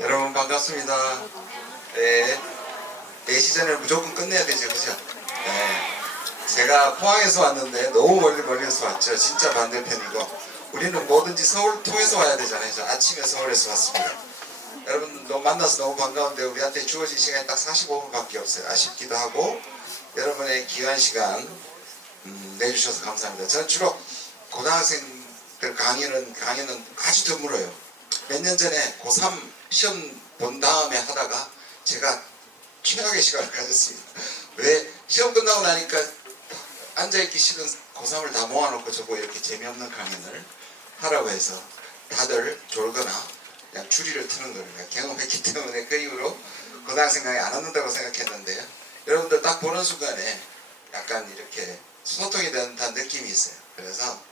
여러분 반갑습니다. 네, 4시 전에 무조건 끝내야 되죠, 그죠? 네. 제가 포항에서 왔는데 너무 멀리서 왔죠. 진짜 반대편이고 우리는 뭐든지 서울 통해서 와야 되잖아요. 저 아침에 서울에서 왔습니다. 여러분 만나서 너무 반가운데 우리한테 주어진 시간이 딱 45분밖에 없어요. 아쉽기도 하고 여러분의 귀한 시간 내주셔서 감사합니다. 저는 주로 고등학생들 강의는 아주 드물어요. 몇 년 전에 고3 시험 본 다음에 하다가 제가 최악의 시간을 가졌습니다. 왜? 시험 끝나고 나니까 앉아있기 싫은 고3을 다 모아놓고 저보고 이렇게 재미없는 강연을 하라고 해서 다들 졸거나 그냥 줄이를 트는 걸 경험했기 때문에 그 이후로 고등학생 강의 안 듣는다고 생각했는데요. 여러분들 딱 보는 순간에 약간 이렇게 소통이 된다는 느낌이 있어요. 그래서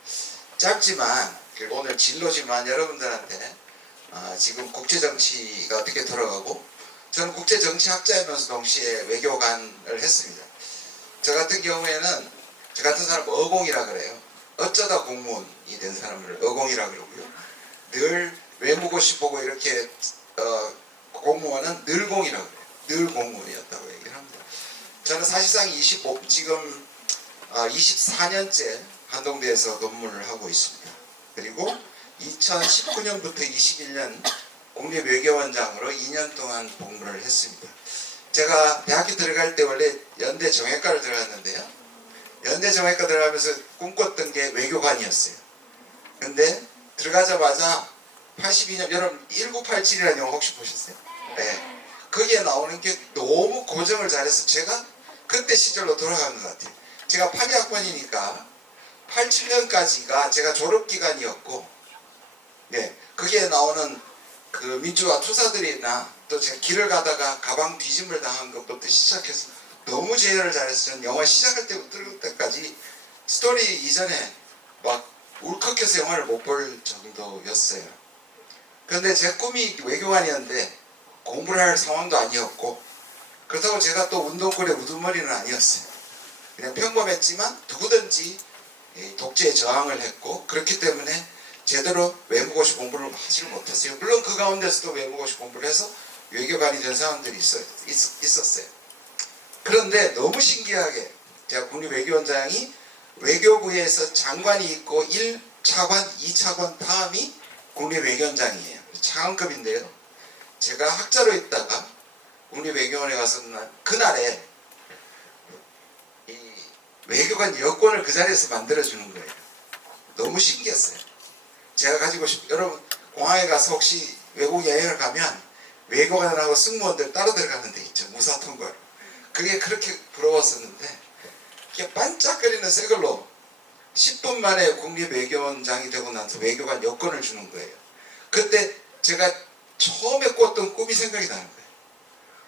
짧지만 그리고 오늘 진로지만 여러분들한테 지금 국제정치가 어떻게 돌아가고 저는 국제정치학자이면서 동시에 외교관을 했습니다. 저 같은 경우에는 저 같은 사람 어공이라 그래요. 어쩌다 공무원이 된 사람을 어공이라 그러고요. 늘 외무고시 보고 이렇게 공무원은 늘 공이라 그래요. 늘 공무원이었다고 얘기를 합니다. 저는 사실상 지금 24년째 한동대에서 근무를 하고 있습니다. 그리고 2019년부터 21년 국립외교원장으로 2년 동안 복무를 했습니다. 제가 대학교 들어갈 때 원래 연대 정외과를 들어갔는데요. 연대 정외과 들어가면서 꿈꿨던 게 외교관이었어요. 근데 들어가자마자 82년 여러분 1987이라는 영화 혹시 보셨어요? 네. 거기에 나오는 게 너무 고정을 잘해서 제가 그때 시절로 돌아간 것 같아요. 제가 82학번이니까 87년까지가 제가 졸업기간이었고 네, 거기에 나오는 그 민주화 투사들이나 또 제가 길을 가다가 가방 뒤짐을 당한 것부터 시작해서 너무 제어를 잘해서 저는 영화 시작할 때부터 끝까지 스토리 이전에 막 울컥해서 영화를 못 볼 정도였어요. 그런데 제 꿈이 외교관이었는데 공부를 할 상황도 아니었고 그렇다고 제가 또 운동권의 우두머리는 아니었어요. 그냥 평범했지만 누구든지 독재에 저항을 했고 그렇기 때문에 제대로 외무고시 공부를 하지 못했어요. 물론 그 가운데서도 외무고시 공부를 해서 외교관이 된 사람들이 있었어요. 그런데 너무 신기하게 제가 국립외교원장이 외교부에서 장관이 있고 1차관, 2차관 다음이 국립외교원장이에요. 차관급인데요. 제가 학자로 있다가 국립외교원에 가서 그날에 이 외교관 여권을 그 자리에서 만들어주는 거예요. 너무 신기했어요. 제가 가지고 여러분 공항에 가서 혹시 외국 여행을 가면 외교관하고 승무원들 따로 들어가는 데 있죠. 무사통과로. 그게 그렇게 부러웠었는데 이게 반짝거리는 새 걸로 10분 만에 국립외교원장이 되고 나서 외교관 여권을 주는 거예요. 그때 제가 처음에 꿨던 꿈이 생각이 나는 거예요.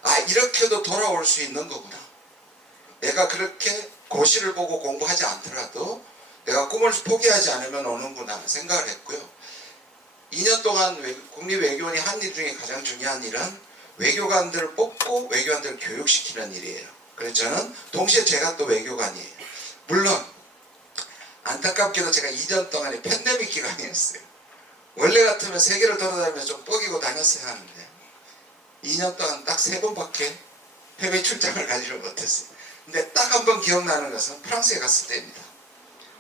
아, 이렇게도 돌아올 수 있는 거구나. 내가 그렇게 고시를 보고 공부하지 않더라도 내가 꿈을 포기하지 않으면 오는구나 생각을 했고요. 2년 동안 국립외교원이 한 일 중에 가장 중요한 일은 외교관들을 뽑고 외교관들을 교육시키는 일이에요. 그래서 저는 동시에 제가 또 외교관이에요. 물론 안타깝게도 제가 2년 동안에 팬데믹 기간이었어요. 원래 같으면 세계를 돌아다니면서 좀 뻐기고 다녔어야 하는데 2년 동안 딱 3번밖에 해외 출장을 가지를 못했어요. 근데 딱 한 번 기억나는 것은 프랑스에 갔을 때입니다.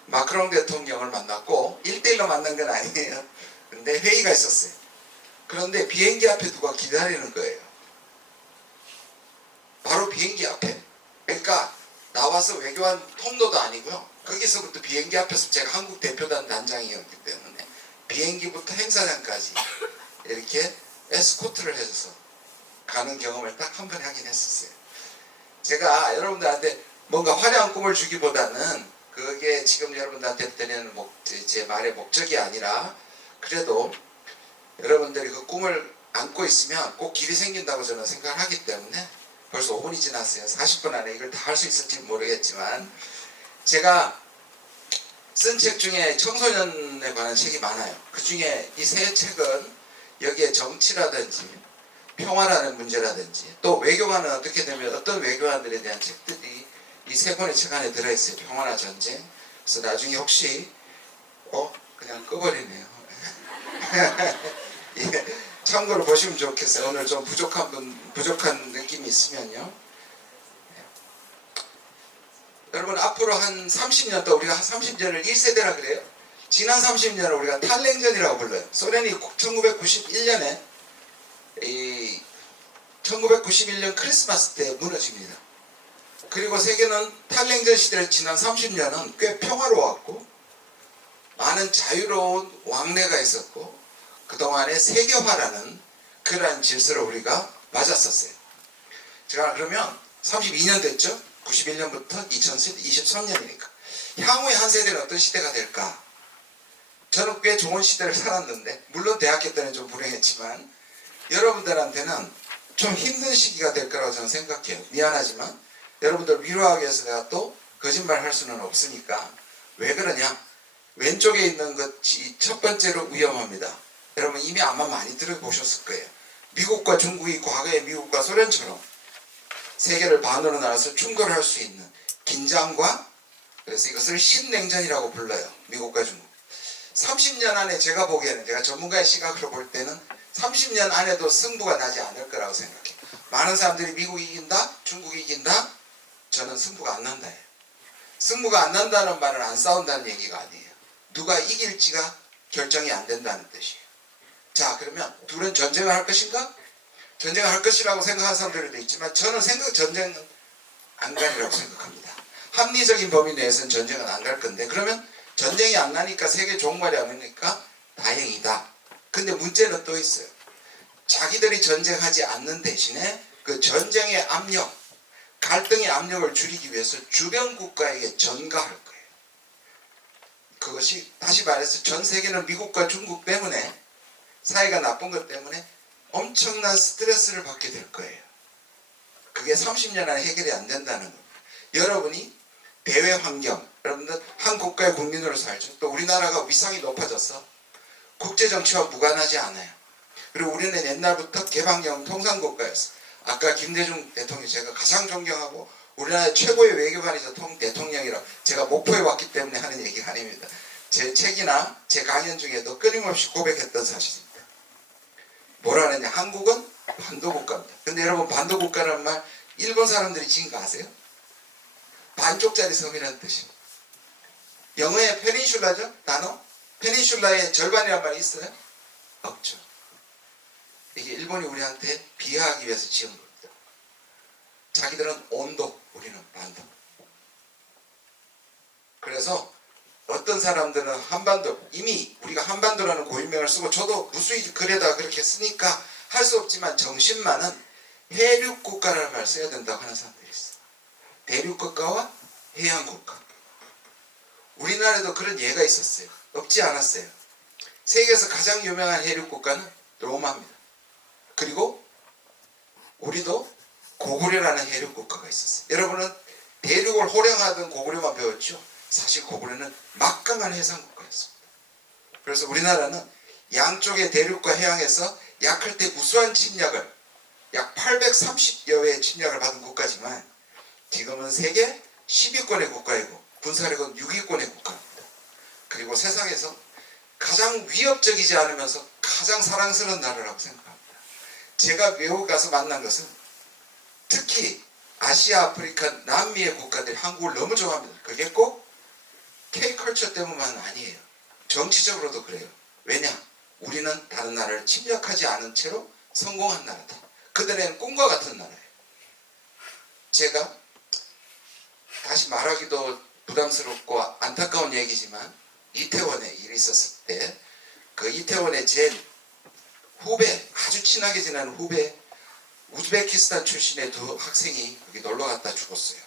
마크롱 대통령을 만났고 1대1로 만난 건 아니에요. 근데 회의가 있었어요. 그런데 비행기 앞에 누가 기다리는 거예요. 바로 비행기 앞에. 그러니까 나와서 외교관 통로도 아니고요. 거기서부터 비행기 앞에서 제가 한국 대표단 단장이었기 때문에 비행기부터 행사장까지 이렇게 에스코트를 해줘서 가는 경험을 딱 한 번 하긴 했었어요. 제가 여러분들한테 뭔가 화려한 꿈을 주기보다는 그게 지금 여러분들한테 드리는 제 말의 목적이 아니라 그래도 여러분들이 그 꿈을 안고 있으면 꼭 길이 생긴다고 저는 생각을 하기 때문에 벌써 5분이 지났어요. 40분 안에 이걸 다 할 수 있을지 모르겠지만 제가 쓴 책 중에 청소년에 관한 책이 많아요. 그 중에 이 세 책은 여기에 정치라든지 평화라는 문제라든지 또 외교관은 어떻게 되면 어떤 외교관들에 대한 책들이 이 세 권의 책 안에 들어있어요. 평화나 전쟁. 그래서 나중에 혹시 그냥 꺼버리네요. 예, 참고로 보시면 좋겠어요. 오늘 좀 부족한 느낌이 있으면요. 여러분 앞으로 한 30년 더 우리가 한 30년을 1세대라 그래요. 지난 30년을 우리가 탈냉전이라고 불러요. 소련이 1991년에 1991년 크리스마스 때 무너집니다. 그리고 세계는 탈냉전 시대를 지난 30년은 꽤 평화로웠고 많은 자유로운 왕래가 있었고 그동안의 세계화라는 그러한 질서를 우리가 맞았었어요. 제가 그러면 32년 됐죠? 91년부터 2023년이니까 향후의 한 세대는 어떤 시대가 될까? 저는 꽤 좋은 시대를 살았는데 물론 대학교 때는 좀 불행했지만 여러분들한테는 좀 힘든 시기가 될 거라고 저는 생각해요. 미안하지만 여러분들 위로하기 위해서 내가 또 거짓말 할 수는 없으니까. 왜 그러냐? 왼쪽에 있는 것이 첫 번째로 위험합니다. 여러분 이미 아마 많이 들어보셨을 거예요. 미국과 중국이 과거의 미국과 소련처럼 세계를 반으로 나눠서 충돌할 수 있는 긴장과, 그래서 이것을 신냉전이라고 불러요. 미국과 중국. 30년 안에 제가 보기에는, 제가 전문가의 시각으로 볼 때는 30년 안에도 승부가 나지 않을 거라고 생각해요. 많은 사람들이 미국이 이긴다, 중국이 이긴다. 저는 승부가 안 난다 해요. 승부가 안 난다는 말은 안 싸운다는 얘기가 아니에요. 누가 이길지가 결정이 안 된다는 뜻이에요. 자, 그러면 둘은 전쟁을 할 것인가? 전쟁을 할 것이라고 생각하는 사람들도 있지만 저는 전쟁은 안 가리라고 생각합니다. 합리적인 범위 내에서는 전쟁은 안 갈 건데, 그러면 전쟁이 안 나니까 세계 종말이 안 오니까 다행이다. 근데 문제는 또 있어요. 자기들이 전쟁하지 않는 대신에 그 전쟁의 압력, 갈등의 압력을 줄이기 위해서 주변 국가에게 전가할 거예요. 그것이 다시 말해서 전 세계는 미국과 중국 때문에, 사이가 나쁜 것 때문에 엄청난 스트레스를 받게 될 거예요. 그게 30년 안에 해결이 안 된다는 겁니다. 여러분이 대외 환경, 여러분들 한 국가의 국민으로 살죠. 또 우리나라가 위상이 높아져서 국제정치와 무관하지 않아요. 그리고 우리는 옛날부터 개방형 통상국가였어요. 아까 김대중 대통령이 제가 가장 존경하고 우리나라 최고의 외교관이자 대통령이라고, 제가 목포에 왔기 때문에 하는 얘기가 아닙니다. 제 책이나 제 강연 중에도 끊임없이 고백했던 사실입니다. 뭐라 하느냐? 한국은 반도국가입니다. 근데 여러분 반도국가라는 말 일본 사람들이 지은 거 아세요? 반쪽짜리 섬이라는 뜻입니다. 영어에 페닌슐라죠? 단어? 페닌슐라의 절반이란 말이 있어요? 없죠. 이게 일본이 우리한테 비하하기 위해서 지은 겁니다. 자기들은 온도, 우리는 반도. 그래서 어떤 사람들은 한반도, 이미 우리가 한반도라는 고유명을 쓰고 저도 무수히 글에다 그렇게 쓰니까 할 수 없지만 정신만은 해륙국가라는 말을 써야 된다고 하는 사람들이 있어요. 대륙국가와 해양국가. 우리나라에도 그런 예가 있었어요. 없지 않았어요. 세계에서 가장 유명한 해륙국가는 로마입니다. 그리고 우리도 고구려라는 해륙국가가 있었어요. 여러분은 대륙을 호령하던 고구려만 배웠죠. 사실 고구려는 막강한 해상국가였습니다. 그래서 우리나라는 양쪽의 대륙과 해양에서 약할 때 무수한 침략을, 약 830여 회의 침략을 받은 국가지만 지금은 세계 10위권의 국가이고 군사력은 6위권의 국가입니다. 그리고 세상에서 가장 위협적이지 않으면서 가장 사랑스러운 나라라고 생각합니다. 제가 외국 가서 만난 것은 특히 아시아, 아프리카, 남미의 국가들이 한국을 너무 좋아합니다. 그게 꼭 K컬처 때문만 아니에요. 정치적으로도 그래요. 왜냐? 우리는 다른 나라를 침략하지 않은 채로 성공한 나라다. 그들에는 꿈과 같은 나라예요. 제가 다시 말하기도 부담스럽고 안타까운 얘기지만 이태원에 일이 있었을 때 그 이태원에 제 후배, 아주 친하게 지내는 후배, 우즈베키스탄 출신의 두 학생이 거기 놀러 갔다 죽었어요.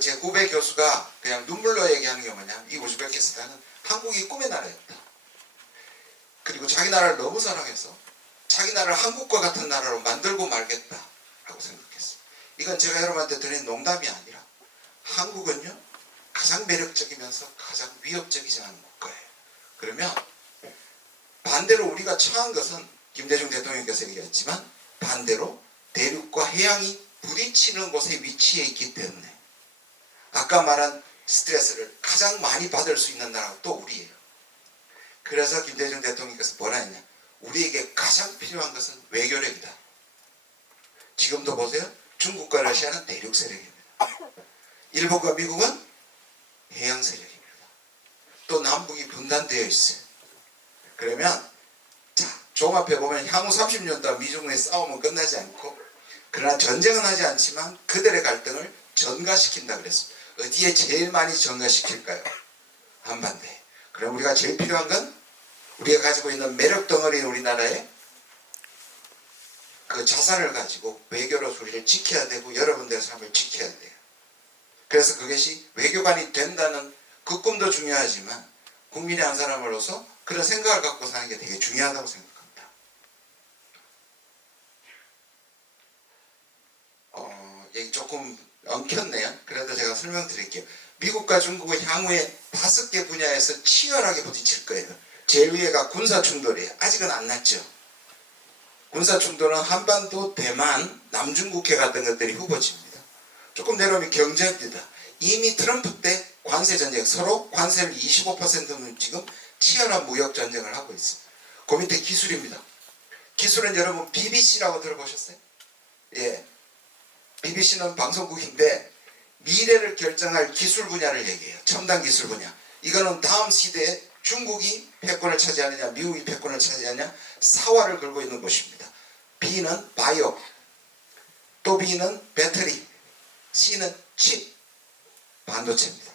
제 후배 교수가 그냥 눈물로 얘기하는 게 뭐냐, 이 우즈베키스탄은 한국이 꿈의 나라였다. 그리고 자기 나라를 너무 사랑해서 자기 나라를 한국과 같은 나라로 만들고 말겠다 라고 생각했어요. 이건 제가 여러분한테 드린 농담이 아니라 한국은요 가장 매력적이면서 가장 위협적이지 않은 국가예요. 그러면 반대로 우리가 처한 것은 김대중 대통령께서 얘기했지만 반대로 대륙과 해양이 부딪히는 곳에 위치해 있기 때문에 아까 말한 스트레스를 가장 많이 받을 수 있는 나라가 또 우리예요. 그래서 김대중 대통령께서 뭐라 했냐, 우리에게 가장 필요한 것은 외교력이다. 지금도 보세요. 중국과 러시아는 대륙 세력입니다. 일본과 미국은 해양 세력입니다. 또 남북이 분단되어 있어요. 그러면 자, 종합해 보면 향후 30년 동안 미중의 싸움은 끝나지 않고, 그러나 전쟁은 하지 않지만 그들의 갈등을 전가시킨다 그랬습니다. 어디에 제일 많이 전가시킬까요? 한반도에. 그럼 우리가 제일 필요한 건 우리가 가지고 있는 매력 덩어리인 우리나라의 그 자산을 가지고 외교로서 우리를 지켜야 되고 여러분들의 삶을 지켜야 돼요. 그래서 그것이 외교관이 된다는 그 꿈도 중요하지만 국민의 한 사람으로서 그런 생각을 갖고 사는 게 되게 중요하다고 생각합니다. 얘기 조금 엉켰네요. 그래도 제가 설명드릴게요. 미국과 중국은 향후에 5개 분야에서 치열하게 부딪힐 거예요. 제일 위에가 군사충돌이에요. 아직은 안 났죠. 군사충돌은 한반도, 대만, 남중국해 같은 것들이 후보지입니다. 조금 내려오면 경제입니다. 이미 트럼프 때 관세전쟁, 서로 관세를 25%는 지금 치열한 무역전쟁을 하고 있어요. 그 밑에 기술입니다. 기술은 여러분 BBC라고 들어보셨어요? 예. BBC는 방송국인데 미래를 결정할 기술 분야를 얘기해요. 첨단 기술 분야. 이거는 다음 시대에 중국이 패권을 차지하느냐 미국이 패권을 차지하느냐 사활을 걸고 있는 곳입니다. B는 바이오, 또 B는 배터리, C는 칩, 반도체입니다.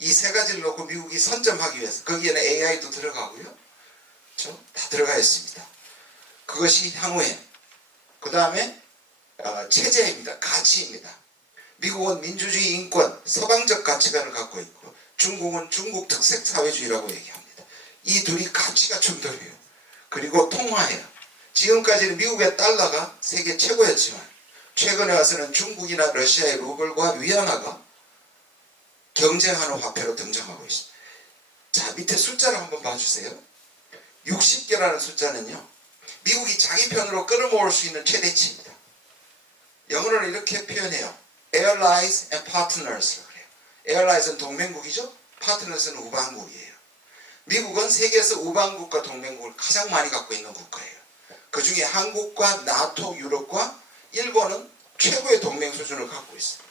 이 세 가지를 놓고 미국이 선점하기 위해서, 거기에는 AI도 들어가고요. 그렇죠? 다 들어가 있습니다. 그것이 향후에. 그 다음에 체제입니다. 가치입니다. 미국은 민주주의, 인권, 서방적 가치관을 갖고 있고 중국은 중국 특색 사회주의라고 얘기합니다. 이 둘이 가치가 충돌해요. 그리고 통화해요. 지금까지는 미국의 달러가 세계 최고였지만 최근에 와서는 중국이나 러시아의 루블과 위안화가 경쟁하는 화폐로 등장하고 있습니다. 자, 밑에 숫자를 한번 봐주세요. 60개라는 숫자는요, 미국이 자기 편으로 끌어모을 수 있는 최대치입니다. 영어로는 이렇게 표현해요. Allies and Partners라고 그래요. Allies는 동맹국이죠. Partners는 우방국이에요. 미국은 세계에서 우방국과 동맹국을 가장 많이 갖고 있는 국가예요. 그 중에 한국과 나토, 유럽과 일본은 최고의 동맹 수준을 갖고 있어요.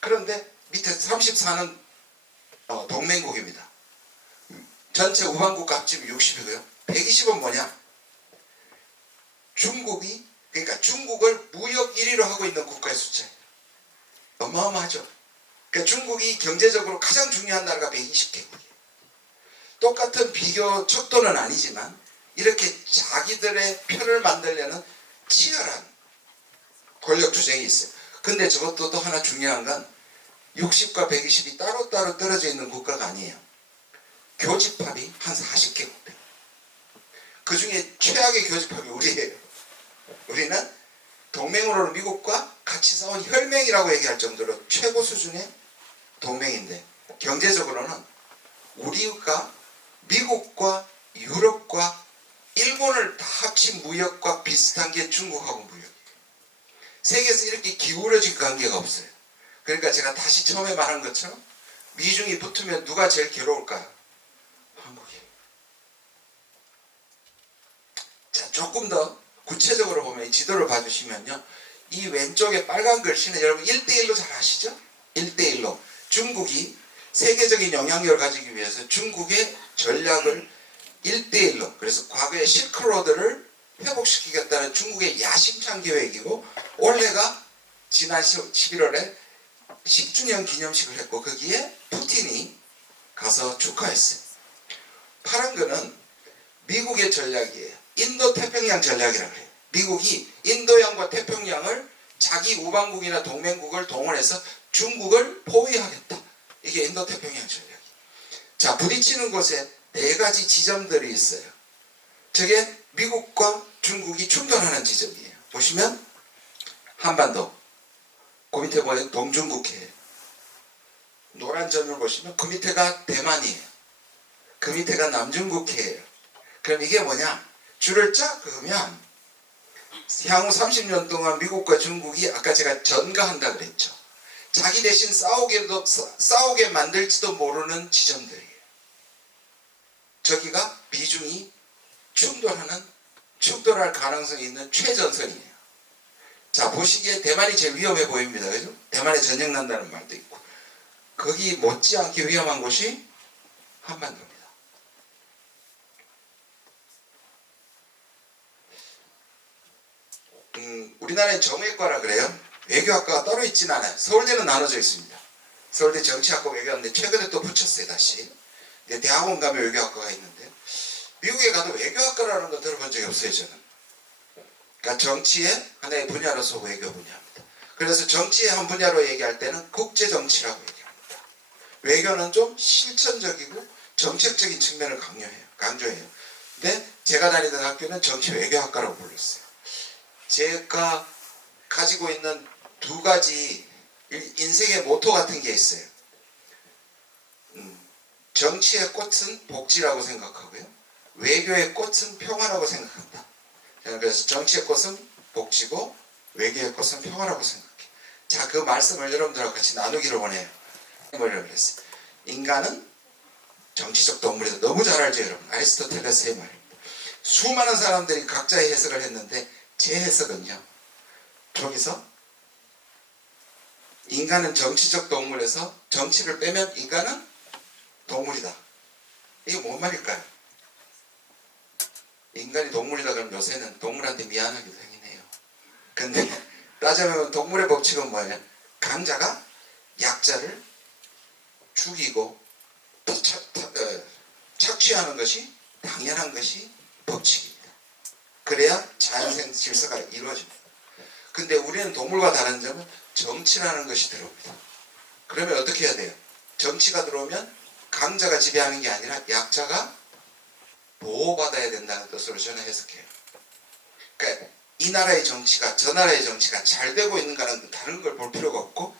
그런데 밑에 34는 동맹국입니다. 전체 우방국 합치면 60이고요. 120은 뭐냐? 중국이, 그러니까 중국을 무역 1위로 하고 있는 국가의 숫자예요. 어마어마하죠. 그러니까 중국이 경제적으로 가장 중요한 나라가 120개국이에요. 똑같은 비교 척도는 아니지만 이렇게 자기들의 편을 만들려는 치열한 권력 투쟁이 있어요. 근데 저것도 또 하나 중요한 건 60과 120이 따로따로 떨어져 있는 국가가 아니에요. 교집합이 한 40개국. 그 중에 최악의 교집합이 우리예요. 우리는 동맹으로는 미국과 같이 싸운 혈맹이라고 얘기할 정도로 최고 수준의 동맹인데, 경제적으로는 우리가 미국과 유럽과 일본을 다 합친 무역과 비슷한 게 중국하고 무역이에요. 세계에서 이렇게 기울어진 관계가 없어요. 그러니까 제가 다시 처음에 말한 것처럼 미중이 붙으면 누가 제일 괴로울까요? 한국이에요. 자, 조금 더 구체적으로 보면 이 지도를 봐주시면요, 이 왼쪽에 빨간 글씨는 여러분 1대1로 잘 아시죠? 1대1로 중국이 세계적인 영향력을 가지기 위해서 중국의 전략을 1대1로, 그래서 과거의 실크로드를 회복시키겠다는 중국의 야심찬 계획이고, 올해가 지난 11월에 10주년 기념식을 했고 거기에 푸틴이 가서 축하했어요. 파란 거는 미국의 전략이에요. 인도태평양 전략이라고 해요. 미국이 인도양과 태평양을 자기 우방국이나 동맹국을 동원해서 중국을 포위하겠다. 이게 인도태평양 전략이에요. 자, 부딪히는 곳에 4가지 지점들이 있어요. 저게 미국과 중국이 충돌하는 지점이에요. 보시면 한반도, 그 밑에 보면 동중국해예요. 노란 점을 보시면 그 밑에가 대만이에요. 그 밑에가 남중국해예요. 그럼 이게 뭐냐? 줄을 쫙 그으면 향후 30년 동안 미국과 중국이, 아까 제가 전가한다 그랬죠. 자기 대신 싸우게 만들지도 모르는 지점들이에요. 저기가 미중이 충돌하는 충돌할 가능성이 있는 최전선이에요. 자, 보시기에 대만이 제일 위험해 보입니다. 그죠? 대만에 전쟁 난다는 말도 있고. 거기 못지않게 위험한 곳이 한반도입니다. 우리나라에 정외과라 그래요. 외교학과가 따로 있지는 않아요. 서울대는 나눠져 있습니다. 서울대 정치학과 외교학과인데 최근에 또 붙였어요, 다시. 대학원 가면 외교학과가 있는데, 미국에 가도 외교학과라는 거 들어본 적이 없어요, 저는. 그러니까 정치의 하나의 분야로서 외교 분야입니다. 그래서 정치의 한 분야로 얘기할 때는 국제정치라고 얘기합니다. 외교는 좀 실천적이고 정책적인 측면을 강조해요. 근데 제가 다니던 학교는 정치 외교학과라고 불렀어요. 제가 가지고 있는 두 가지 인생의 모토 같은 게 있어요. 정치의 꽃은 복지라고 생각하고요. 외교의 꽃은 평화라고 생각한다. 그래서 정치의 꽃은 복지고 외교의 꽃은 평화라고 생각해. 자, 그 말씀을 여러분들하고 같이 나누기를 원해요. 뭐라고 그랬어요? 인간은 정치적 동물이다. 너무 잘 알죠, 여러분. 아리스토텔레스의 말입니다. 수많은 사람들이 각자의 해석을 했는데 제 해석은요, 저기서 인간은 정치적 동물에서 정치를 빼면 인간은 동물이다. 이게 뭔 말일까요? 인간이 동물이다 그러면 요새는 동물한테 미안하기도 하긴 해요. 근데 따져보면 동물의 법칙은 뭐예요? 강자가 약자를 죽이고 착취하는 것이 당연한 것이 법칙입니다. 그래야 자연생 질서가 이루어집니다. 근데 우리는 동물과 다른 점은 정치라는 것이 들어옵니다. 그러면 어떻게 해야 돼요? 정치가 들어오면 강자가 지배하는 게 아니라 약자가 보호받아야 된다는 뜻으로 저는 해석해요. 그러니까 이 나라의 정치가 저 나라의 정치가 잘 되고 있는가는 다른 걸 볼 필요가 없고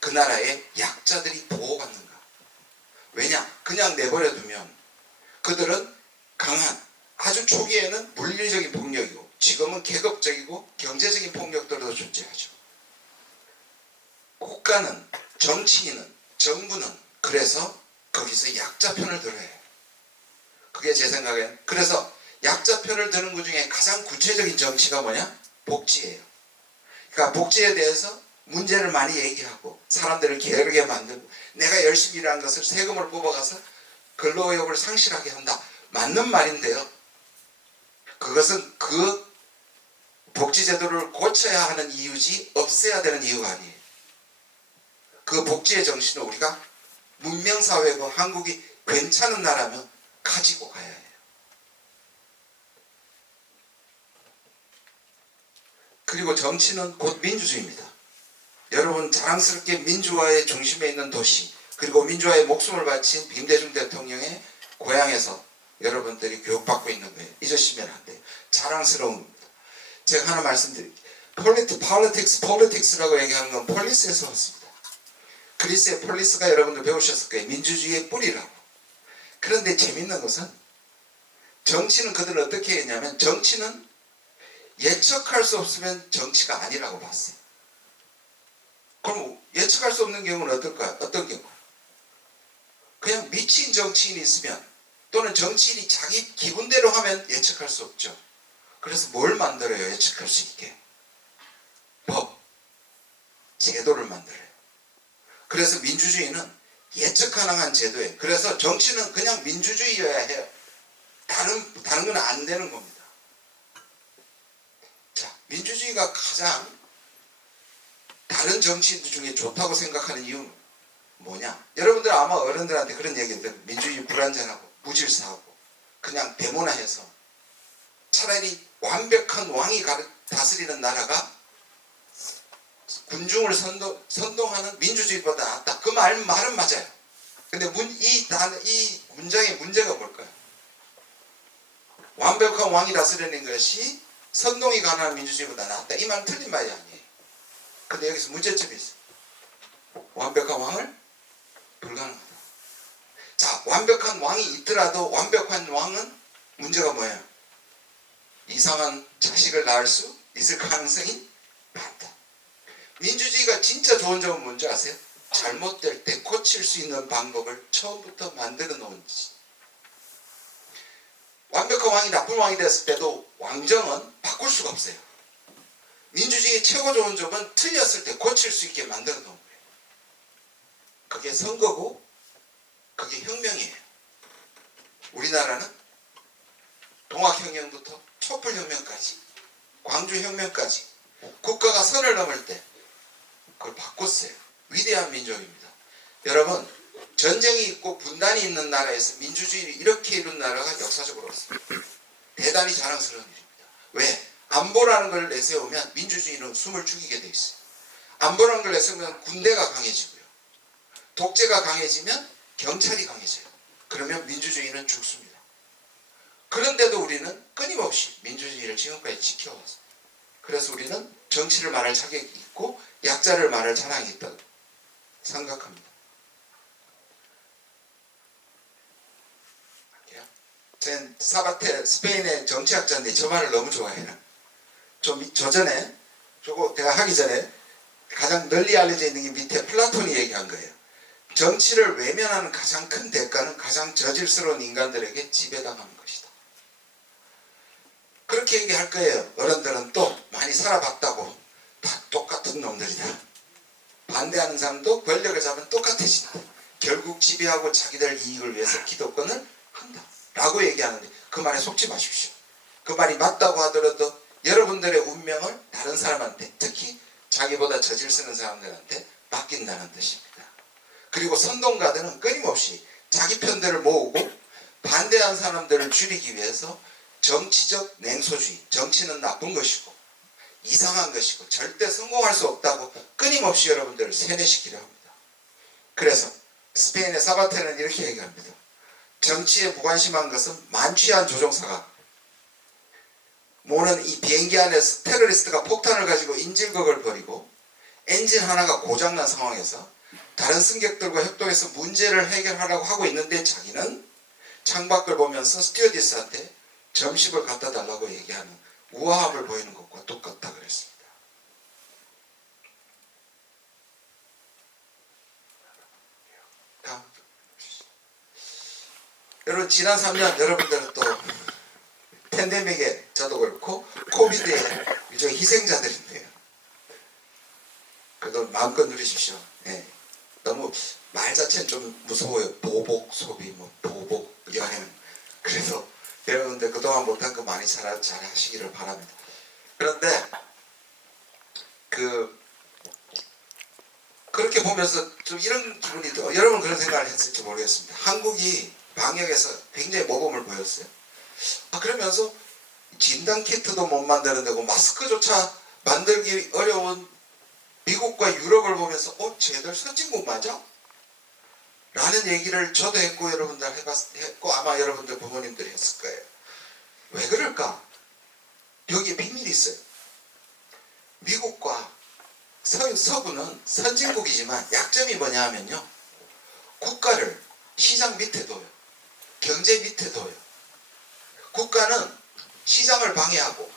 그 나라의 약자들이 보호받는가. 왜냐? 그냥 내버려 두면 그들은 강한, 아주 초기에는 물리적인 폭력이고 지금은 계급적이고 경제적인 폭력들도 존재하죠. 국가는, 정치인은, 정부는 그래서 거기서 약자 편을 들어야 해요. 그게 제 생각엔. 그래서 약자 편을 드는 것 중에 가장 구체적인 정치가 뭐냐? 복지예요. 그러니까 복지에 대해서 문제를 많이 얘기하고 사람들을 게으르게 만들고 내가 열심히 일한 것을 세금을 뽑아가서 근로의욕을 상실하게 한다. 맞는 말인데요. 그것은 그 복지제도를 고쳐야 하는 이유지 없애야 되는 이유가 아니에요. 그 복지의 정신을 우리가 문명사회고 한국이 괜찮은 나라면 가지고 가야 해요. 그리고 정치는 곧 민주주의입니다. 여러분 자랑스럽게 민주화의 중심에 있는 도시 그리고 민주화에 목숨을 바친 김대중 대통령의 고향에서 여러분들이 교육받고 있는 거예요. 잊으시면 안 돼요. 자랑스러운 겁니다. 제가 하나 말씀드릴게요. politics라고 얘기하는 건 폴리스에서 왔습니다. 그리스의 폴리스가 여러분들 배우셨을 거예요. 민주주의의 뿌리라고. 그런데 재밌는 것은 정치는 그들은 어떻게 했냐면 정치는 예측할 수 없으면 정치가 아니라고 봤어요. 그럼 예측할 수 없는 경우는 어떨까요? 어떤 경우? 그냥 미친 정치인이 있으면 또는 정치인이 자기 기분대로 하면 예측할 수 없죠. 그래서 뭘 만들어요? 예측할 수 있게. 법, 제도를 만들어요. 그래서 민주주의는 예측 가능한 제도예요. 그래서 정치는 그냥 민주주의여야 해요. 다른 건 안 되는 겁니다. 자, 민주주의가 가장 다른 정치인들 중에 좋다고 생각하는 이유는 뭐냐? 여러분들 아마 어른들한테 그런 얘기들 민주주의 불완전하고 무질서하고 그냥 데모나해서 차라리 완벽한 왕이 다스리는 나라가 군중을 선동하는 민주주의보다 낫다. 그 말은 맞아요. 근데 이 문장의 문제가 뭘까요? 완벽한 왕이 다스리는 것이 선동이 가능한 민주주의보다 낫다. 이 말은 틀린 말이 아니에요. 근데 여기서 문제점이 있어요. 완벽한 왕을 불가능하다. 자, 완벽한 왕이 있더라도 완벽한 왕은 문제가 뭐예요? 이상한 자식을 낳을 수 있을 가능성이 많다. 민주주의가 진짜 좋은 점은 뭔지 아세요? 잘못될 때 고칠 수 있는 방법을 처음부터 만들어 놓은 지. 완벽한 왕이 나쁜 왕이 됐을 때도 왕정은 바꿀 수가 없어요. 민주주의의 최고 좋은 점은 틀렸을 때 고칠 수 있게 만들어 놓은 거예요. 그게 선거고 그게 혁명이에요. 우리나라는 동학혁명부터 촛불혁명까지 광주혁명까지 국가가 선을 넘을 때 그걸 바꿨어요. 위대한 민족입니다. 여러분, 전쟁이 있고 분단이 있는 나라에서 민주주의를 이렇게 이룬 나라가 역사적으로 없습니다. 대단히 자랑스러운 일입니다. 왜? 안보라는 걸 내세우면 민주주의는 숨을 죽이게 돼 있어요. 안보라는 걸 내세우면 군대가 강해지고요. 독재가 강해지면 경찰이 강해져요. 그러면 민주주의는 죽습니다. 그런데도 우리는 끊임없이 민주주의를 지금까지 지켜왔어요. 그래서 우리는 정치를 말할 자격이 있고 약자를 말할 자랑이 있다고 생각합니다. 전 사바테 스페인의 정치학자인데 저 말을 너무 좋아해요. 좀 저전에 저거 내가 하기 전에 가장 널리 알려져 있는 게 밑에 플라톤이 얘기한 거예요. 정치를 외면하는 가장 큰 대가는 가장 저질스러운 인간들에게 지배당하는 것이다. 그렇게 얘기할 거예요. 어른들은 또 많이 살아봤다고 다 똑같은 놈들이다. 반대하는 사람도 권력을 잡으면 똑같아진다. 결국 지배하고 자기들 이익을 위해서 기득권을 한다. 라고 얘기하는데 그 말에 속지 마십시오. 그 말이 맞다고 하더라도 여러분들의 운명을 다른 사람한테, 특히 자기보다 저질 쓰는 사람들한테 맡긴다는 뜻입니다. 그리고 선동가들은 끊임없이 자기 편들을 모으고 반대한 사람들을 줄이기 위해서 정치적 냉소주의, 정치는 나쁜 것이고 이상한 것이고 절대 성공할 수 없다고 끊임없이 여러분들을 세뇌시키려 합니다. 그래서 스페인의 사바테는 이렇게 얘기합니다. 정치에 무관심한 것은 만취한 조종사가 모는 이 비행기 안에서 테러리스트가 폭탄을 가지고 인질극을 벌이고 엔진 하나가 고장난 상황에서 다른 승객들과 협동해서 문제를 해결하려고 하고 있는데 자기는 창밖을 보면서 스튜어디스한테 점심을 갖다 달라고 얘기하는 우아함을 보이는 것과 똑같다 그랬습니다. 다음. 여러분 지난 3년 여러분들은 또 팬데믹에 저도 그렇고 코비드의 일종의 희생자들인데요. 그래도 마음껏 누리십시오. 네. 너무 말 자체는 좀 무서워요. 보복 소비, 보복 여행. 그래서 여러분들 그동안 못한 거 많이 잘 하시기를 바랍니다. 그런데 그렇게 보면서 좀 이런 기분이 들어요. 여러분 그런 생각을 했을지 모르겠습니다. 한국이 방역에서 굉장히 모범을 보였어요. 그러면서 진단키트도 못 만드는 데고 마스크조차 만들기 어려운 미국과 유럽을 보면서 쟤들 선진국 맞아? 라는 얘기를 저도 했고 여러분들 했고 아마 여러분들 부모님들이 했을 거예요. 왜 그럴까? 여기에 비밀이 있어요. 미국과 서구는 선진국이지만 약점이 뭐냐 하면요. 국가를 시장 밑에 둬요. 경제 밑에 둬요. 국가는 시장을 방해하고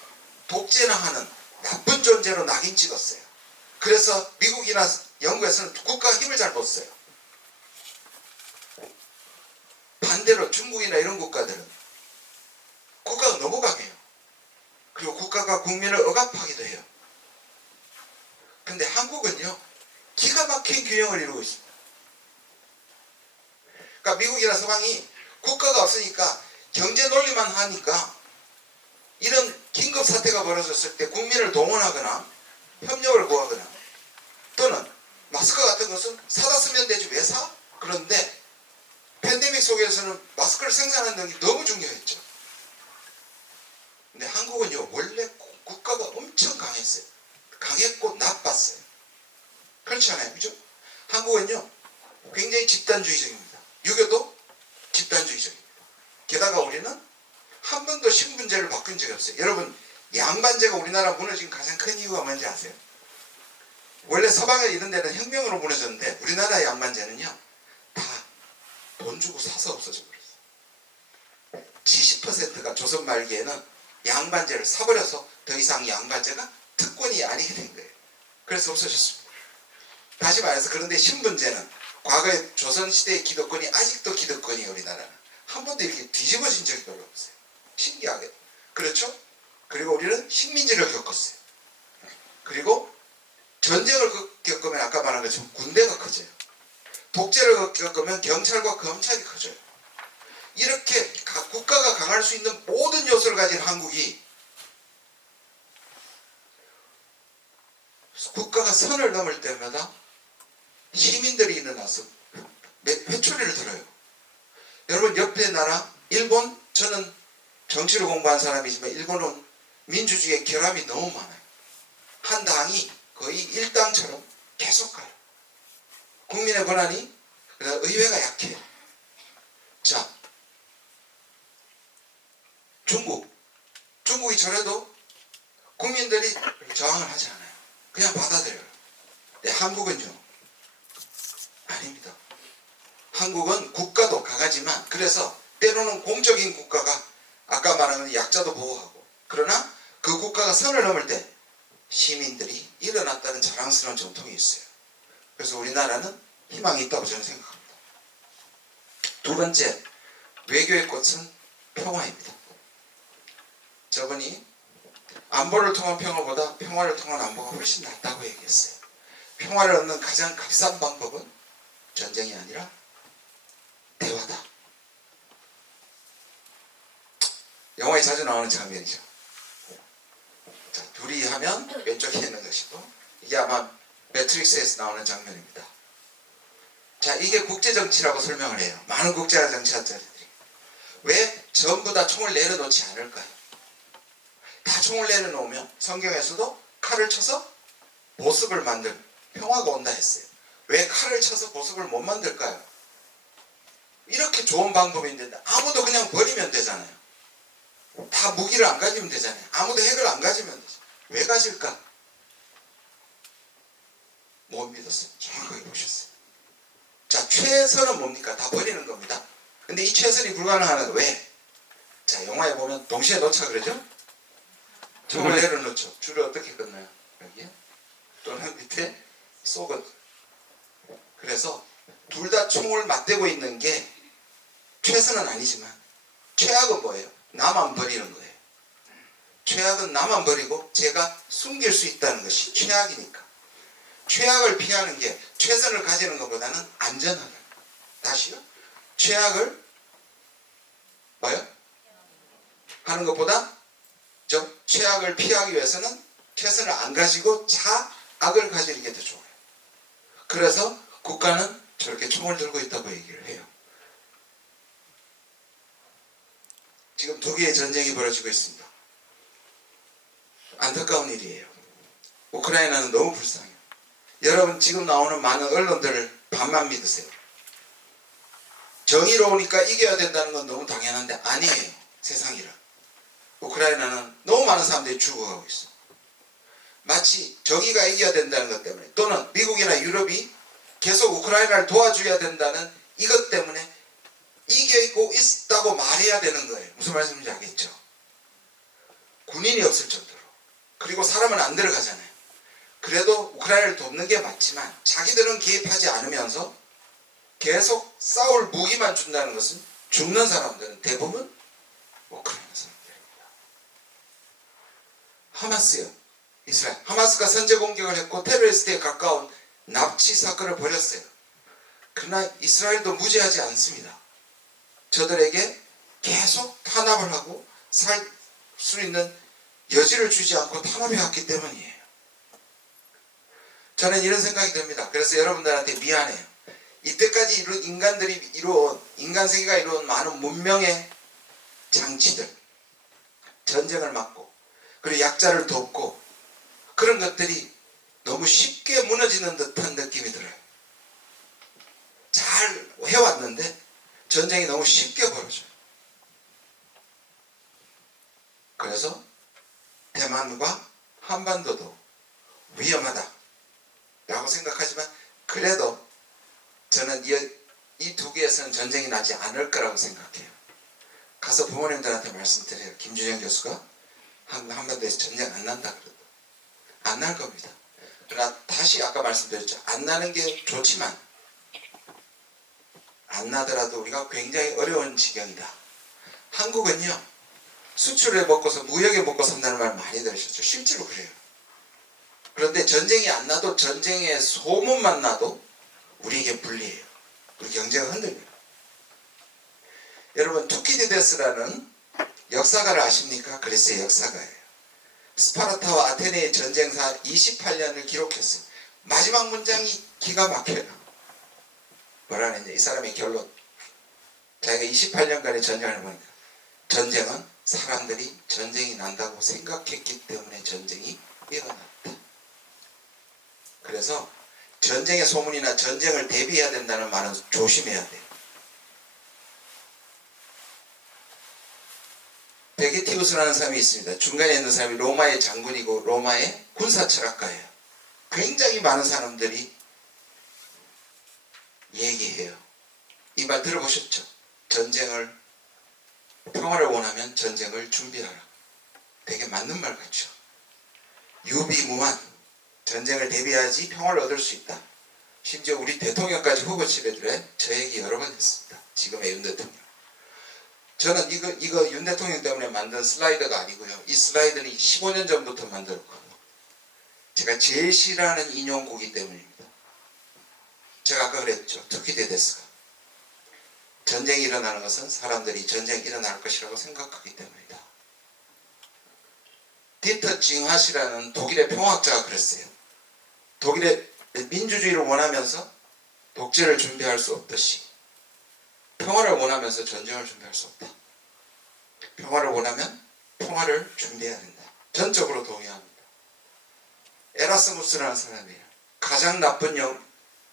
독재나 하는 나쁜 존재로 낙인 찍었어요. 그래서 미국이나 영국에서는 국가가 힘을 잘 못 써요. 반대로 중국이나 이런 국가들은 국가가 너무 강해요. 그리고 국가가 국민을 억압하기도 해요. 근데 한국은요 기가 막힌 균형을 이루고 있습니다. 그러니까 미국이나 서방이 국가가 없으니까 경제 논리만 하니까 이런 긴급 사태가 벌어졌을 때 국민을 동원하거나 협력을 구하거나 또는 마스크 같은 것은 사다 쓰면 되지 왜 사? 그런데 팬데믹 속에서는 마스크를 생산하는 게 너무 중요했죠. 근데 한국은요 원래 국가가 엄청 강했어요. 강했고 나빴어요. 그렇지 않아요? 그죠? 한국은요 굉장히 집단주의적입니다. 유교도 집단주의적입니다. 게다가 우리는 한 번도 신분제를 바꾼 적이 없어요. 여러분 양반제가 우리나라 무너진 가장 큰 이유가 뭔지 아세요? 원래 서방에 이런 데는 혁명으로 무너졌는데 우리나라의 양반제는요 다 돈 주고 사서 없어져 버렸어요. 70%가 조선 말기에는 양반제를 사버려서 더 이상 양반제가 특권이 아니게 된 거예요. 그래서 없어졌습니다. 다시 말해서 그런데 신분제는 과거에 조선시대의 기득권이 아직도 기득권이에요. 우리나라는 한 번도 이렇게 뒤집어진 적이 별로 없어요. 신기하게. 그렇죠? 그리고 우리는 식민지를 겪었어요. 그리고 전쟁을 겪으면 아까 말한 것처럼 군대가 커져요. 독재를 겪으면 경찰과 검찰이 커져요. 이렇게 국가가 강할 수 있는 모든 요소를 가진 한국이 국가가 선을 넘을 때마다 시민들이 일어나서 회초리를 들어요. 여러분 옆에 나라 일본, 저는 정치를 공부한 사람이지만 일본은 민주주의의 결함이 너무 많아요. 한 당이 거의 일당처럼 계속 가요. 국민의 권한이 의회가 약해요. 자, 중국이 저래도 국민들이 저항을 하지 않아요. 그냥 받아들여요. 근데 한국은요, 아닙니다. 한국은 국가도 강하지만, 그래서 때로는 공적인 국가가 아까 말한 약자도 보호하고, 그러나 그 국가가 선을 넘을 때 시민들이 일어났다는 자랑스러운 전통이 있어요. 그래서 우리나라는 희망이 있다고 저는 생각합니다. 두 번째, 외교의 꽃은 평화입니다. 저분이 안보를 통한 평화보다 평화를 통한 안보가 훨씬 낫다고 얘기했어요. 평화를 얻는 가장 값싼 방법은 전쟁이 아니라 대화다. 영화에 자주 나오는 장면이죠. 자, 둘이 하면 왼쪽에 있는 것이고, 이게 아마 매트릭스에서 나오는 장면입니다. 자, 이게 국제정치라고 설명을 해요. 많은 국제정치학자들이. 왜 전부 다 총을 내려놓지 않을까요? 다 총을 내려놓으면 성경에서도 칼을 쳐서 보습을 만들 평화가 온다 했어요. 왜 칼을 쳐서 보습을 못 만들까요? 이렇게 좋은 방법인데 아무도 그냥 버리면 되잖아요. 다 무기를 안 가지면 되잖아요. 아무도 핵을 안 가지면 되죠. 왜 가질까? 못 믿었어요. 정확하게 보셨어요. 자, 최선은 뭡니까? 다 버리는 겁니다. 근데 이 최선이 불가능하는 왜? 자, 영화에 보면 동시에 놓자 그러죠? 총을 내려놓죠. 줄을 어떻게 끊나요? 여기에? 또는 밑에 쏘거든. 그래서 둘 다 총을 맞대고 있는 게 최선은 아니지만 최악은 뭐예요? 나만 버리는 거예요. 최악은 나만 버리고 제가 숨길 수 있다는 것이 최악이니까. 최악을 피하는 게 최선을 가지는 것보다는 안전하다. 다시요? 최악을 뭐요? 하는 것보다 최악을 피하기 위해서는 최선을 안 가지고 자악을 가지는 게 더 좋아요. 그래서 국가는 저렇게 총을 들고 있다고 얘기를 해요. 지금 두 개의 전쟁이 벌어지고 있습니다. 안타까운 일이에요. 우크라이나는 너무 불쌍해요. 여러분 지금 나오는 많은 언론들을 반만 믿으세요. 정의로우니까 이겨야 된다는 건 너무 당연한데 아니에요. 세상이라. 우크라이나는 너무 많은 사람들이 죽어가고 있어. 마치 정의가 이겨야 된다는 것 때문에, 또는 미국이나 유럽이 계속 우크라이나를 도와줘야 된다는 이것 때문에 이기고 있다고 말해야 되는 거예요. 무슨 말씀인지 알겠죠? 군인이 없을 정도로. 그리고 사람은 안 들어가잖아요. 그래도 우크라이나를 돕는 게 맞지만 자기들은 개입하지 않으면서 계속 싸울 무기만 준다는 것은 죽는 사람들은 대부분 우크라이나 사람들입니다. 하마스요. 이스라엘. 하마스가 선제 공격을 했고 테러리스트에 가까운 납치 사건을 벌였어요. 그러나 이스라엘도 무죄하지 않습니다. 저들에게 계속 탄압을 하고 살 수 있는 여지를 주지 않고 탄압해왔기 때문이에요. 저는 이런 생각이 듭니다. 그래서 여러분들한테 미안해요. 이때까지 인간들이 이루어온, 인간 세계가 이루어온 많은 문명의 장치들, 전쟁을 막고 그리고 약자를 돕고 그런 것들이 너무 쉽게 무너지는 듯한 느낌이 들어요. 잘 해왔는데 전쟁이 너무 쉽게 벌어져요. 그래서 대만과 한반도도 위험하다 라고 생각하지만 그래도 저는 이 두 개에서는 전쟁이 나지 않을 거라고 생각해요. 가서 부모님들한테 말씀드려요. 김준영 교수가 한반도에서 전쟁 안 난다 그러더라고요. 안 날 겁니다. 그러나 다시 아까 말씀드렸죠. 안 나는 게 좋지만 안 나더라도 우리가 굉장히 어려운 지경이다. 한국은요. 수출에 먹고서 무역에 먹고 산다는 말 많이 들으셨죠? 실제로 그래요. 그런데 전쟁이 안 나도 전쟁의 소문만 나도 우리에게 불리해요. 우리 경제가 흔들려요. 여러분 투키디데스라는 역사가를 아십니까? 그리스의 역사가예요. 스파르타와 아테네의 전쟁사 28년을 기록했어요. 마지막 문장이 기가 막혀요. 뭐라 하느냐, 이 사람의 결론. 자기가 28년간의 전쟁을 해보니까 전쟁은 사람들이 전쟁이 난다고 생각했기 때문에 전쟁이 일어났다. 그래서 전쟁의 소문이나 전쟁을 대비해야 된다는 말은 조심해야 돼요. 베게티우스라는 사람이 있습니다. 중간에 있는 사람이 로마의 장군이고 로마의 군사철학가예요. 굉장히 많은 사람들이 얘기해요. 이 말 들어보셨죠? 평화를 원하면 전쟁을 준비하라. 되게 맞는 말 같죠? 유비무환, 전쟁을 대비해야지 평화를 얻을 수 있다. 심지어 우리 대통령까지 후보지배들에 저 얘기 여러 번 했습니다. 지금의 윤 대통령. 저는 이거 윤 대통령 때문에 만든 슬라이드가 아니고요. 이 슬라이드는 15년 전부터 만들었고 제가 제일 싫어하는 인용구기 때문입니다. 제가 아까 그랬죠. 투키디데스가. 전쟁이 일어나는 것은 사람들이 전쟁이 일어날 것이라고 생각하기 때문이다. 디터 징하시라는 독일의 평화학자가 그랬어요. 독일의 민주주의를 원하면서 독재를 준비할 수 없듯이 평화를 원하면서 전쟁을 준비할 수 없다. 평화를 원하면 평화를 준비해야 된다. 전적으로 동의합니다. 에라스무스라는 사람이에요. 가장 나쁜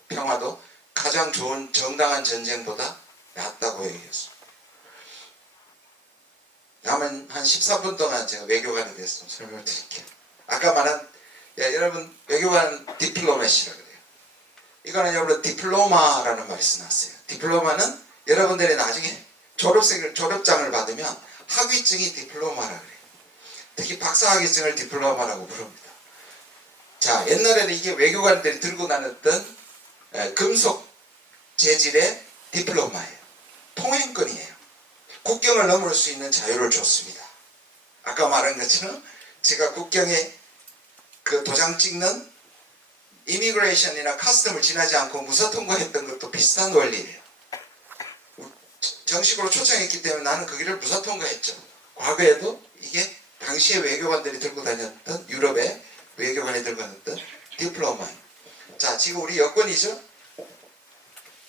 평화도 가장 좋은 정당한 전쟁보다 낫다고 얘기했어요. 남은 한 13분 동안 제가 외교관에 대해서 좀 설명을 드릴게요. 아까 말한 여러분 외교관 디플로마시라고 그래요. 이거는 여러분 디플로마라는 말이 써놨어요. 디플로마는 여러분들이 나중에 졸업장을 받으면 학위증이 디플로마라고 그래요. 특히 박사학위증을 디플로마라고 부릅니다. 자, 옛날에는 이게 외교관들이 들고 다녔던 금속 재질의 디플로마예요. 통행권이에요. 국경을 넘을 수 있는 자유를 줬습니다. 아까 말한 것처럼 제가 국경에 그 도장 찍는 이미그레이션이나 카스텀을 지나지 않고 무사 통과했던 것도 비슷한 원리예요. 정식으로 초청했기 때문에 나는 그 길을 무사 통과했죠. 과거에도 이게 당시에 외교관들이 들고 다녔던 유럽의 외교관이 들고 다녔던 디플로마. 자, 지금 우리 여권이죠.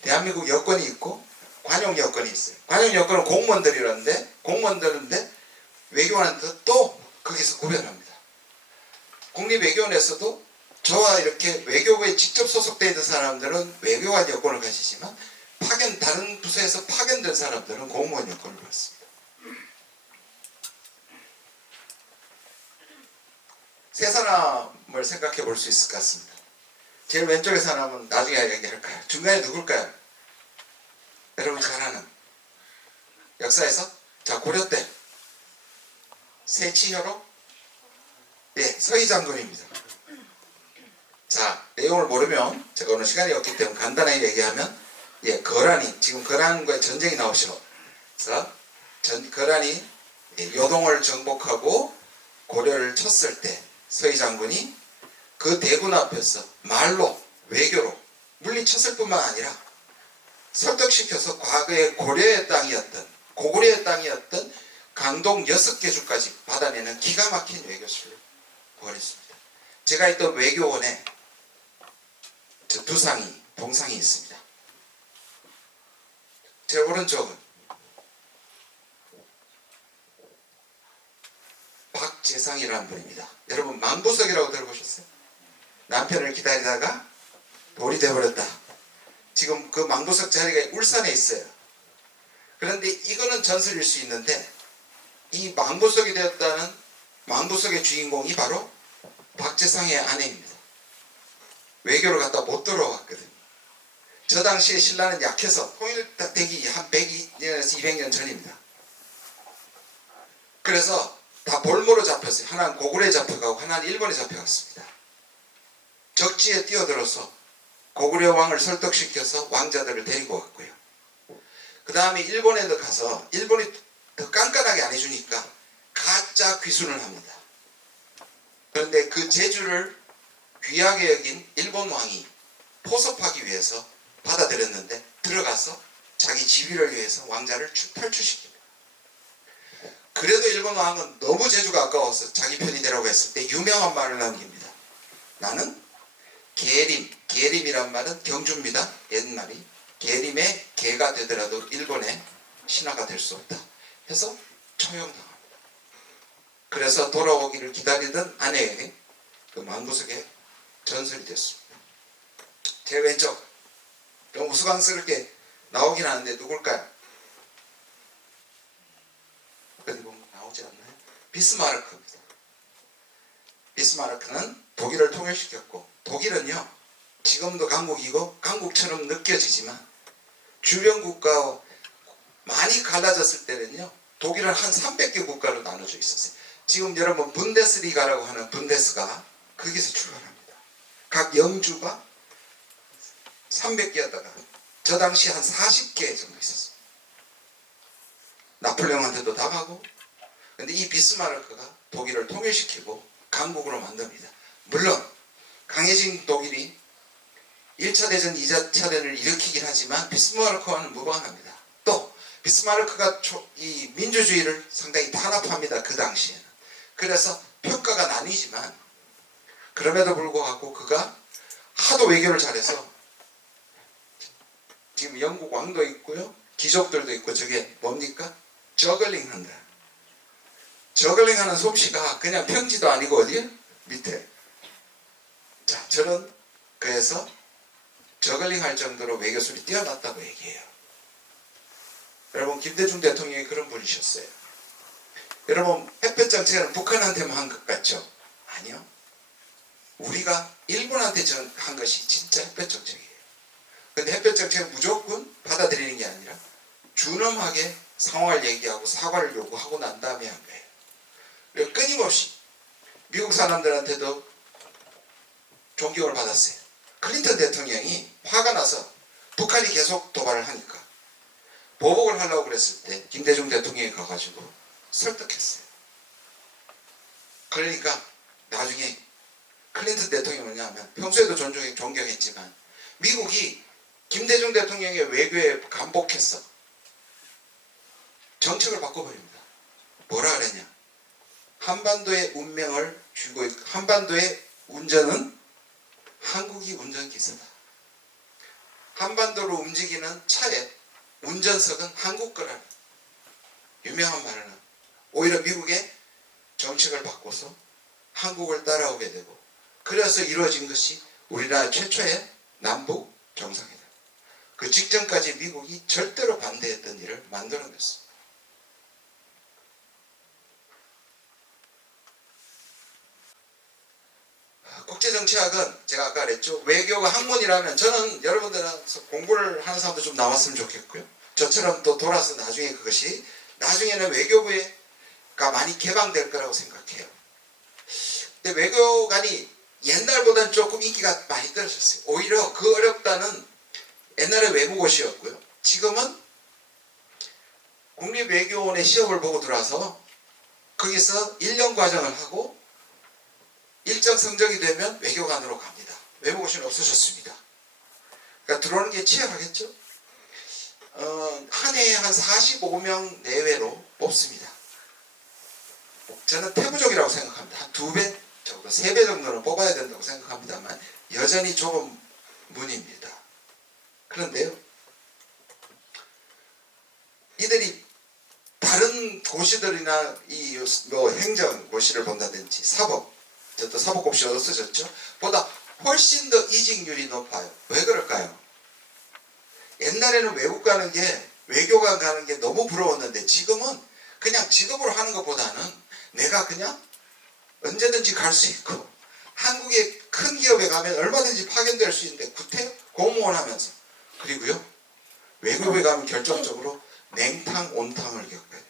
대한민국 여권이 있고 관용 여권이 있어요. 관용 여권은 공무원들인데 외교관한테 또 거기서 구별합니다. 국립외교원에서도 저와 이렇게 외교부에 직접 소속되어 있는 사람들은 외교관 여권을 가지지만 다른 부서에서 파견된 사람들은 공무원 여권을 받습니다. 세 사람을 생각해 볼 수 있을 것 같습니다. 제일 왼쪽의 사람은 나중에 얘기할까요? 중간에 누굴까요? 여러분 잘 아는 역사에서 자 고려 때 세치혀로 서희 장군입니다. 자 내용을 모르면 제가 오늘 시간이 없기 때문에 간단하게 얘기하면 거란이 지금 거란과의 전쟁이 나오죠. 그래서 거란이 요동을 정복하고 고려를 쳤을 때 서희 장군이 그 대군 앞에서 말로 외교로 물리쳤을 뿐만 아니라 설득시켜서 과거의 고려의 땅이었던 강동 6개 주까지 받아내는 기가 막힌 외교술을 보냈습니다. 제가 있던 외교원에 저 동상이 있습니다. 제 오른쪽은 박재상이라는 분입니다. 여러분 망부석이라고 들어보셨어요? 남편을 기다리다가 돌이 되어버렸다. 지금 그 망부석 자리가 울산에 있어요. 그런데 이거는 전설일 수 있는데 이 망부석이 되었다는 망부석의 주인공이 바로 박재상의 아내입니다. 외교를 갔다 못 돌아왔거든요. 저 당시에 신라는 약해서 통일되기 한 100년에서 200년 전입니다. 그래서 다 볼모로 잡혔어요. 하나는 고구려에 잡혀가고 하나는 일본에 잡혀갔습니다. 적지에 뛰어들어서 고구려 왕을 설득시켜서 왕자들을 데리고 왔고요. 그 다음에 일본에 가서 일본이 더 깐깐하게 안 해주니까 가짜 귀순을 합니다. 그런데 그 제주를 귀하게 여긴 일본 왕이 포섭하기 위해서 받아들였는데 들어가서 자기 지위를 위해서 왕자를 탈출시킵니다. 그래도 일본 왕은 너무 제주가 아까워서 자기 편이 되라고 했을 때 유명한 말을 남깁니다. 나는 계림이란 말은 경주입니다. 옛말이. 계림의 개가 되더라도 일본의 신하가 될 수 없다 해서 처형당합니다. 그래서 돌아오기를 기다리던 아내에게 그 만구석에 전설이 됐습니다. 제 왼쪽 좀 우스꽝스럽게 나오긴 하는데 누굴까요? 어디 보면 나오지 않나요? 비스마르크입니다. 비스마르크는 독일을 통일시켰고, 독일은요 지금도 강국이고 강국처럼 느껴지지만 주변 국가와 많이 갈라졌을 때는요 독일은 한 300개 국가로 나눠져 있었어요. 지금 여러분 분데스리가라고 하는 분데스가 거기서 출발합니다. 각 영주가 300개였다가 저 당시 한 40개 정도 있었어요. 나폴레옹한테도 당하고. 근데 이 비스마르크가 독일을 통일시키고 강국으로 만듭니다. 물론 강해진 독일이 1차 대전, 2차 대전을 일으키긴 하지만 비스마르크와는 무관합니다. 또 비스마르크가 이 민주주의를 상당히 탄압합니다. 그 당시에는. 그래서 평가가 나뉘지만 그럼에도 불구하고 그가 하도 외교를 잘해서 지금 영국 왕도 있고요, 귀족들도 있고, 저게 뭡니까? 저글링 한다. 저글링 하는 솜씨가 그냥 평지도 아니고 어디에? 밑에. 자, 저는 그래서 저글링 할 정도로 외교술이 뛰어났다고 얘기해요. 여러분, 김대중 대통령이 그런 분이셨어요. 여러분, 햇볕 정책은 북한한테만 한 것 같죠? 아니요. 우리가 일본한테 한 것이 진짜 햇볕 정책이에요. 근데 햇볕 정책은 무조건 받아들이는 게 아니라 준엄하게 상황을 얘기하고 사과를 요구하고 난 다음에 한 거예요. 그리고 끊임없이 미국 사람들한테도 존경을 받았어요. 클린턴 대통령이 화가 나서 북한이 계속 도발을 하니까 보복을 하려고 그랬을 때 김대중 대통령이 가가지고 설득했어요. 그러니까 나중에 클린턴 대통령이 뭐냐면 평소에도 존경했지만 미국이 김대중 대통령의 외교에 감복했어. 정책을 바꿔버립니다. 뭐라 그랬냐? 한반도의 운명을 쥐고 있고 한반도의 운전은 한국이 운전기사다. 한반도로 움직이는 차에 운전석은 한국 거라는 유명한 말은 오히려 미국의 정책을 바꿔서 한국을 따라오게 되고, 그래서 이루어진 것이 우리나라 최초의 남북 정상회담. 그 직전까지 미국이 절대로 반대했던 일을 만들어냈습니다. 국제정치학은 제가 아까 그랬죠. 외교가 학문이라면 저는 여러분들한테 공부를 하는 사람도 좀 나왔으면 좋겠고요. 저처럼 또 돌아서 나중에 그것이 나중에는 외교부가 많이 개방될 거라고 생각해요. 근데 외교관이 옛날보다는 조금 인기가 많이 떨어졌어요. 오히려 그 어렵다는 옛날에 외무고시였고요. 지금은 국립외교원의 시험을 보고 들어와서 거기서 1년 과정을 하고 일정 성적이 되면 외교관으로 갑니다. 외무고시는 없어졌습니다. 그러니까 들어오는 게 치열하겠죠? 한 해에 한 45명 내외로 뽑습니다. 저는 태부족이라고 생각합니다. 한 2배 정도, 3배 정도는 뽑아야 된다고 생각합니다만 여전히 좁은 문입니다. 그런데요, 이들이 다른 고시들이나 이 행정고시를 본다든지 사법, 저도 사법고시 없어졌죠? 보다 훨씬 더 이직률이 높아요. 왜 그럴까요? 옛날에는 외국 가는 게, 외교관 가는 게 너무 부러웠는데 지금은 그냥 직업으로 하는 것보다는 내가 그냥 언제든지 갈 수 있고, 한국의 큰 기업에 가면 얼마든지 파견될 수 있는데 구태 공무원 하면서, 그리고요 외국에 가면 결정적으로 냉탕 온탕을 겪어요.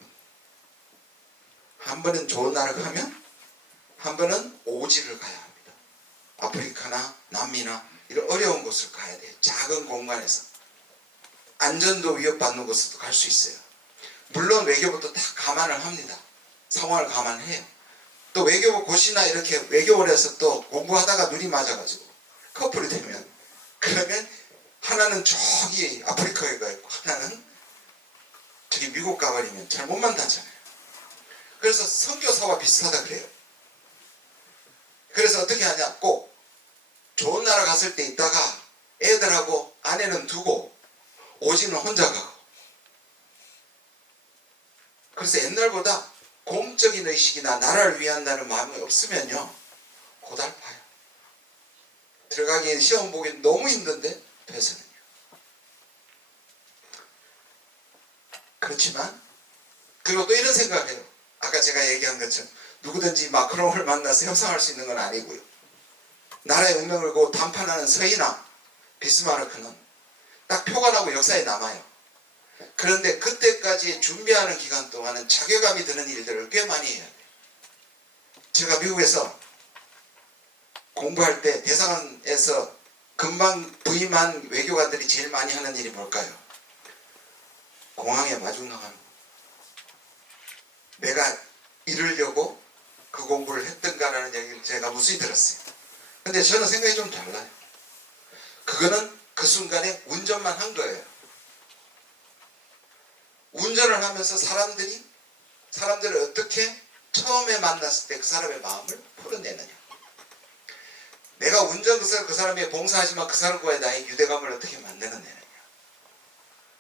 한 번은 좋은 나라 가면 한 번은 오지를 가야 합니다. 아프리카나 남미나 이런 어려운 곳을 가야 돼요. 작은 공간에서 안전도 위협받는 곳에도 갈 수 있어요. 물론 외교부도 다 감안을 합니다. 상황을 감안해요. 또 외교부 고시나 이렇게 외교원에서 또 공부하다가 눈이 맞아가지고 커플이 되면, 그러면 하나는 저기 아프리카에 가 있고 하나는 저기 미국 가버리면 잘 못 만나잖아요. 그래서 선교사와 비슷하다 그래요. 그래서 어떻게 하냐, 꼭 좋은 나라 갔을 때 있다가 애들하고 아내는 두고 오지는 혼자 가고. 그래서 옛날보다 공적인 의식이나 나라를 위한다는 마음이 없으면요 고달파요. 들어가기엔 시험 보기 너무 힘든데 돼서는요. 그렇지만 그리고 또 이런 생각을 해요. 아까 제가 얘기한 것처럼 누구든지 마크롱을 만나서 협상할 수 있는 건 아니고요. 나라의 운명을 걸고 담판하는 서희나 비스마르크는 딱 표가 나고 역사에 남아요. 그런데 그때까지 준비하는 기간 동안은 자괴감이 드는 일들을 꽤 많이 해야 돼요. 제가 미국에서 공부할 때 대사관에서 금방 부임한 외교관들이 제일 많이 하는 일이 뭘까요? 공항에 마중나가는 거. 내가 이러려고 그 공부를 했던가라는 얘기를 제가 무수히 들었어요. 근데 저는 생각이 좀 달라요. 그거는 그 순간에 운전만 한 거예요. 운전을 하면서 사람들을 어떻게 처음에 만났을 때 그 사람의 마음을 풀어내느냐. 내가 운전해서 그 사람의 봉사하지만 그 사람과의 나의 유대감을 어떻게 만들어내느냐.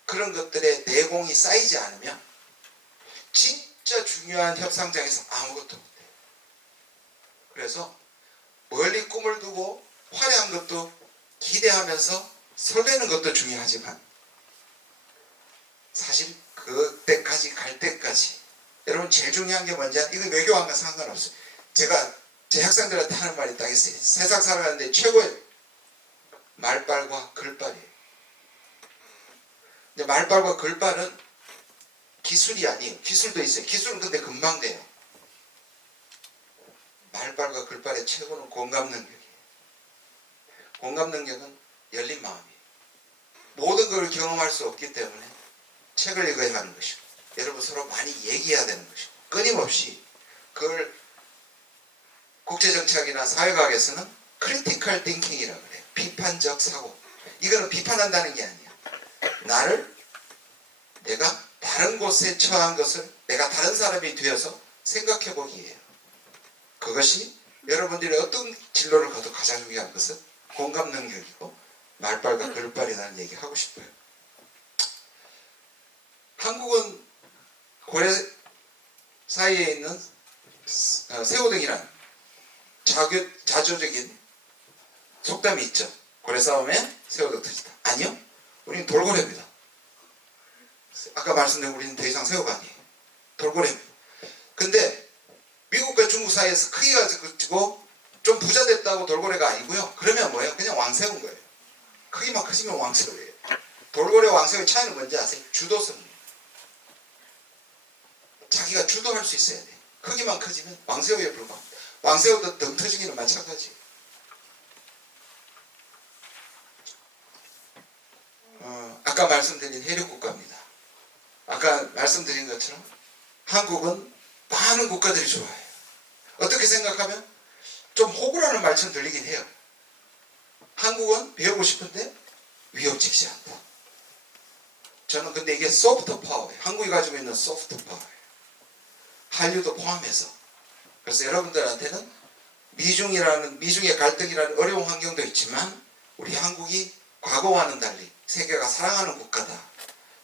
그런 것들의 내공이 쌓이지 않으면 진짜 중요한 협상장에서 아무것도 못해요. 그래서 멀리 꿈을 두고 화려한 것도 기대하면서 설레는 것도 중요하지만 사실 그때까지 갈 때까지 여러분 제일 중요한 게 뭔지 이거 외교관과 상관없어요. 제가 제 학생들한테 하는 말이 딱 있어요. 세상 살아가는데 최고의 말발과 글발이에요. 근데 말발과 글발은 기술이 아니에요. 기술도 있어요. 기술은 근데 금방 돼요. 말발과 글발의 최고는 공감 능력이에요. 공감 능력은 열린 마음이에요. 모든 걸 경험할 수 없기 때문에 책을 읽어야 하는 것이고, 여러분 서로 많이 얘기해야 되는 것이고, 끊임없이 그걸 국제정치학이나 사회과학에서는 크리티컬 띵킹이라고 그래요. 비판적 사고. 이거는 비판한다는 게 아니야. 내가 다른 곳에 처한 것을 내가 다른 사람이 되어서 생각해 보기예요. 그것이 여러분들이 어떤 진로를 가도 가장 중요한 것은 공감 능력이고 말발과 글발이라는 얘기 하고 싶어요. 한국은 고려 사이에 있는 새우등이란 자조적인 속담이 있죠. 고래 싸움에 새우등 터지다. 아니요. 우리는 돌고래입니다. 아까 말씀드린 우리는 더 이상 새우가 아니에요. 돌고래입니다. 근데 미국과 중국 사이에서 크기가 크고 좀 부자 됐다고 돌고래가 아니고요. 그러면 뭐예요? 그냥 왕새우인 거예요. 크기만 커지면 왕새우예요. 돌고래와 왕새우의 차이는 뭔지 아세요? 주도성이에요. 자기가 주도할 수 있어야 돼요. 크기만 커지면 왕새우에 불과합니다. 왕새우도 등 터지기는 마찬가지예요. 아까 말씀드린 해력국가입니다. 아까 말씀드린 것처럼 한국은 많은 국가들이 좋아해요. 어떻게 생각하면 좀 호구라는 말처럼 들리긴 해요. 한국은 배우고 싶은데 위협적이지 않다. 저는 근데 이게 소프트 파워예요. 한국이 가지고 있는 소프트 파워예요. 한류도 포함해서. 그래서 여러분들한테는 미중의 갈등이라는 어려운 환경도 있지만 우리 한국이 과거와는 달리 세계가 사랑하는 국가다.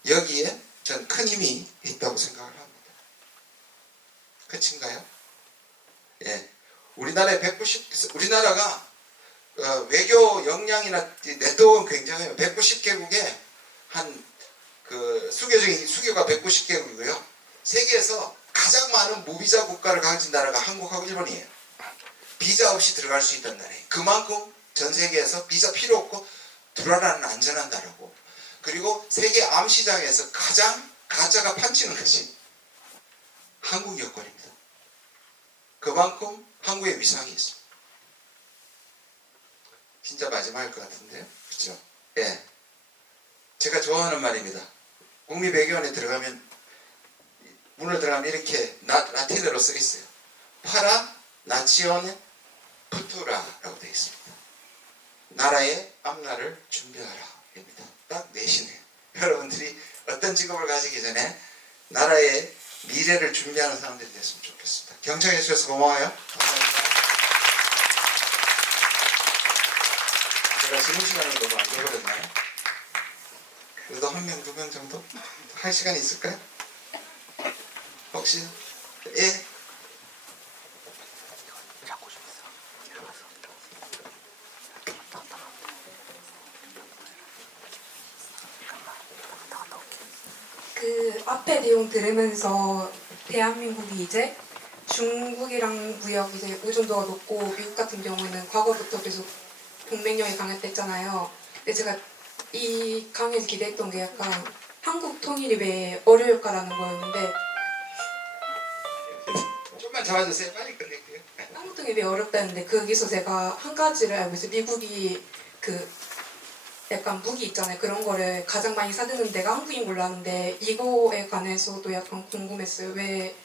여기에 전 큰 힘이 있다고 생각을 합니다. 끝인가요? 예. 우리나라가 외교 역량이나 네트워크는 굉장해요. 190개국에 수교가 190개국이고요. 세계에서 가장 많은 무비자 국가를 가진 나라가 한국하고 일본이에요. 비자 없이 들어갈 수 있던 나라예요. 그만큼 전 세계에서 비자 필요 없고 들어가는 안전한 나라고. 그리고 세계 암시장에서 가장 가짜가 판치는 것이 한국 여권입니다. 그만큼 한국의 위상이 있습니다. 진짜 마지막일 것 같은데요. 그렇죠? 예. 제가 좋아하는 말입니다. 국립외교원에 들어가면 문을 들어가면 이렇게 라틴어로 써 있어요. 파라 나치오네 푸투라라고 되어 있습니다. 나라의 앞날을 준비하라 입니다. 딱 내시네요. 여러분들이 어떤 직업을 가지기 전에 나라의 미래를 준비하는 사람들이 됐으면 좋겠습니다. 경청해 주셔서 고마워요. 감사합니다. 제가 쉬는 시간이 너무 안 줘버렸나요? 그래도 한 명, 두 명 정도 할 시간이 있을까요? 혹시? 예? 그 앞에 내용 들으면서 대한민국이 이제 중국이랑 무역 이제 의존도가 높고 미국 같은 경우에는 과거부터 계속 동맹력이 강했댔잖아요. 근데 제가 이 강의에서 기대했던 게 약간 한국 통일이 왜 어려울까라는 거였는데 좀만 잡아주세요. 빨리 끝낼게요. 한국 통일이 왜 어렵다는데 거기서 제가 한 가지를 알고 있어요. 미국이 그 약간 무기 있잖아요. 그런 거를 가장 많이 사드는 데가 한국인 걸로 아는데 이거에 관해서도 약간 궁금했어요. 왜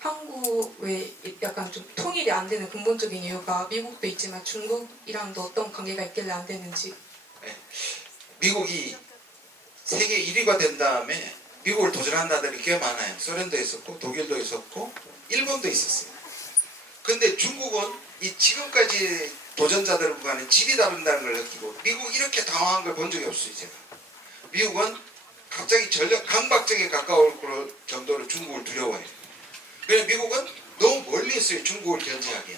한국 왜 약간 좀 통일이 안 되는 근본적인 이유가 미국도 있지만 중국이랑도 어떤 관계가 있길래 안 되는지. 미국이 세계 1위가 된 다음에 미국을 도전한 나라들이 꽤 많아요. 소련도 있었고 독일도 있었고 일본도 있었어요. 근데 중국은 이 지금까지 도전자들과는 질이 다른다는 걸 느끼고 미국 이렇게 당황한 걸 본 적이 없어요. 제가. 미국은 갑자기 전력 강박증에 가까울 정도로 중국을 두려워해요. 그래서 미국은 너무 멀리 있어요. 중국을 견제하기에.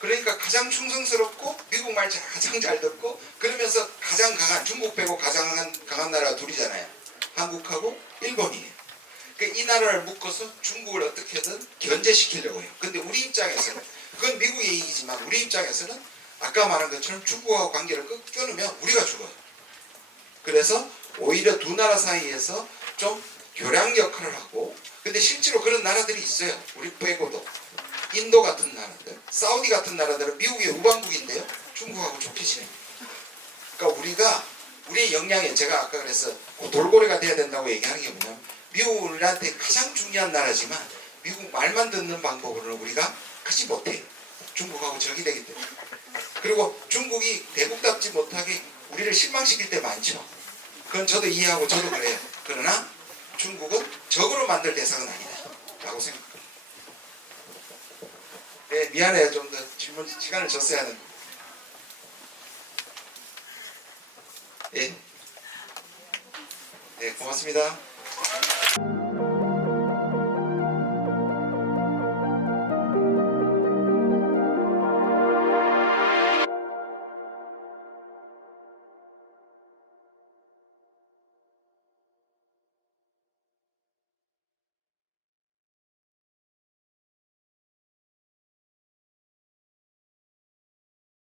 그러니까 가장 충성스럽고 미국 말 가장 잘 듣고 그러면서 가장 강한 중국 빼고 가장 강한 나라가 둘이잖아요. 한국하고 일본이에요. 그러니까 이 나라를 묶어서 중국을 어떻게든 견제시키려고 해요. 근데 우리 입장에서는 그건 미국의 얘기지만 우리 입장에서는 아까 말한 것처럼 중국하고 관계를 끊으면 우리가 죽어요. 그래서 오히려 두 나라 사이에서 좀 교량 역할을 하고 근데 실제로 그런 나라들이 있어요. 우리 빼고도. 인도 같은 나라들, 사우디 같은 나라들은 미국의 우방국인데요. 중국하고 좋게 지냅니다. 그러니까 우리의 역량에 제가 아까 그래서 돌고래가 돼야 된다고 얘기하는 게 뭐냐면 미국은 우리한테 가장 중요한 나라지만 미국 말만 듣는 방법으로는 우리가 하지 못해요. 중국하고 적이 되기 때문에. 그리고 중국이 대국답지 못하게 우리를 실망시킬 때 많죠. 그건 저도 이해하고 저도 그래요. 그러나 중국은 적으로 만들 대상은 아니다 라고 생각합니다. 네, 미안해요. 좀 더 질문 시간을 줬어야 하는데. 예. 네, 고맙습니다.